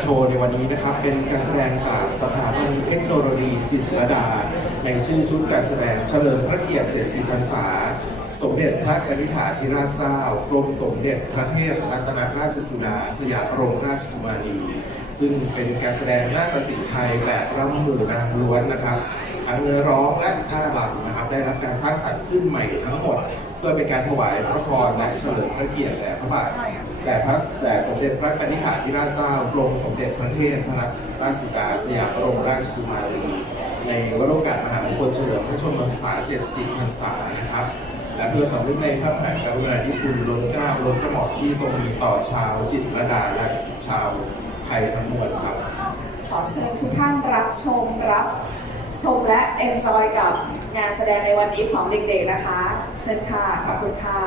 โชว์ในวันนี้นะครับเป็นการแสดงจากสถาบันเทคโนโลยีจิตรดา ในชื่อชุดการแสดงเฉลิมพระเกียรติ 70พรรษา สมเด็จพระกนิษฐาธิราชเจ้ากรมสมเด็จพระเทพรัตนราชสุดา สยามบรมราชกุมารีซึ่งเป็นการแสดงนาฏศิลป์ไทยแบบรำหมู่นางล้วนนะครับทั้งเนื้อร้องและท่ารำนะครับ ได้รับการสร้างสรรค์ขึ้นใหม่ทั้งหมด เพื่อเป็นการถวายพระพรและเฉลิมพระเกียรติแด่พระบาท แด่พระแด่สมเด็จพระกนิษฐาธิราชเจ้ากรมสมเด็จพระเทพพระราชสุดาสยามบรมราชกุมารี ในวโรกาสมหามงคลเฉลิมพระชนมพรรษา 70พรรษานะครับ และเพื่อสำนึกในพระมหากรุณาธิคุณล้นเกล้าล้นกระหม่อมที่ทรงมีต่อชาวจิตรดาและชาวไทยทั้งมวลครับ ขอเชิญทุกท่านรับชมรับชมและเอนจอยกับงานแสดงในวันนี้ของเด็กๆนะคะ เชิญค่ะ ขอบคุณค่ะ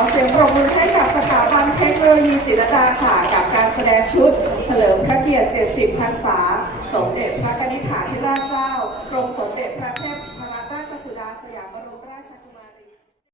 อเสียงปรบมือให้กับสถาบันเทคโนโลยีจิตรดาค่ะ กับการแสดงชุด เฉลิมพระเกียรติ 70 พรรษา สมเด็จพระนิษฐาธิราชเจ้า กรมสมเด็จพระเทพ